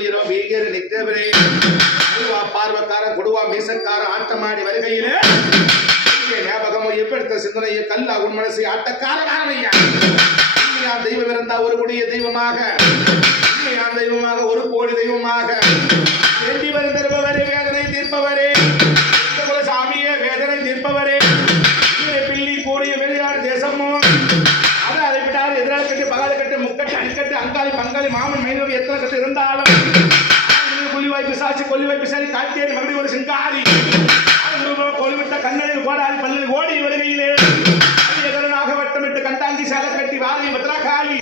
முடிகிறோம் வீகர் நித்தவரே பார்வக்கார கொடுவா மீசக்கார ஆட்டமாடி வருகையிலே ஞாபகமோ எப்பெடுத்த சிந்தனையை கல்லா உன் மனசை ஆட்டக்கார காரணையா தெய்வம் இருந்தா ஒரு கொடிய தெய்வமாக தெய்வமாக ஒரு கோடி தெய்வமாக வேண்டி வரும் தருபவரே வேதனை தீர்ப்பவரே சாமியே வேதனை தீர்ப்பவரே பில்லி கூடிய வெளியாடு தேசமோ அதை அதை விட்டால் எதிராளி கட்டு பகாத கட்டு முக்கட்டு அடிக்கட்டு அங்காளி பங்காளி மாமன் மைனவி எத்தனை கட்டு இருந்தாலும் கொல்லிவாய் பிசாச்சி கொல்லிவாய் பிசாச்சி காட்டேரி மறுபடியும் ஒரு சிங்காரி கொல்விட்ட கண்ணனில் கோடாரி பல்லில் ஓடி வருகையிலே எதிரனாக வட்டமிட்டு கண்டாங்கி சேலை கட்டி வாரி பத்ராகாளி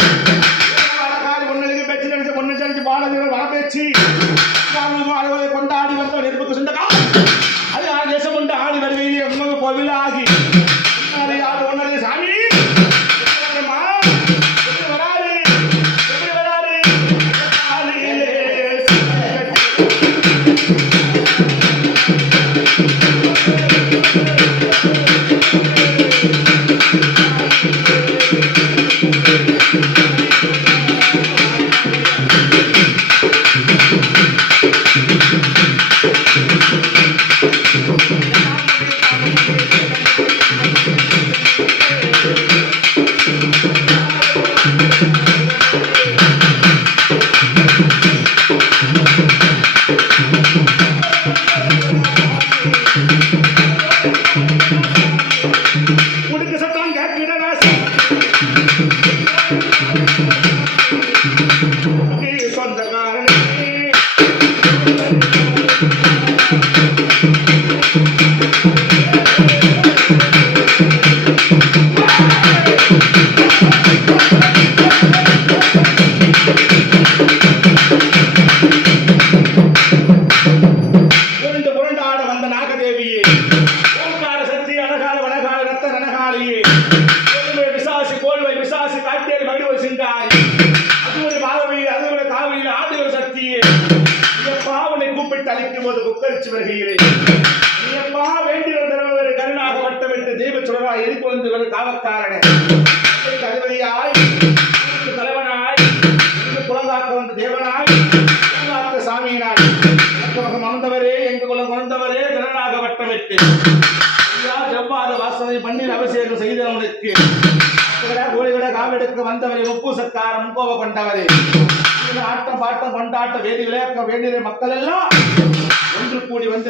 ஒன்னு பேச்சு நினைச்சு ஒன்னு செஞ்சு பாடல்கள் வளப்பேச்சு கொண்டாடி வந்த நெருப்புக்கு சொந்த அது தேசம் கொண்டு ஆடி வருகையிலே உண்மை கோவிலாகி ஒன்னது சாமி காவக்காரனே கருவதியாய் தலைவனாய் குலங்காக்க வந்த தேவனாய் சாமியினாய் மறந்தவரே எங்கு குலம் மறந்தவரே திறனாக வட்டமிட்டு செவ்வாத வாசனை பண்ணில் அபிஷேகம் செய்தவனுக்கு கோழிவிட காவெடுக்க வந்தவரை ஒப்பூசக்காரன் கோப கொண்டவரே ஆட்டம் பாட்டம் கொண்டாட்ட வேதி விளையாக்க வேண்டிய மக்கள் எல்லாம் ஒன்று கூடி வந்து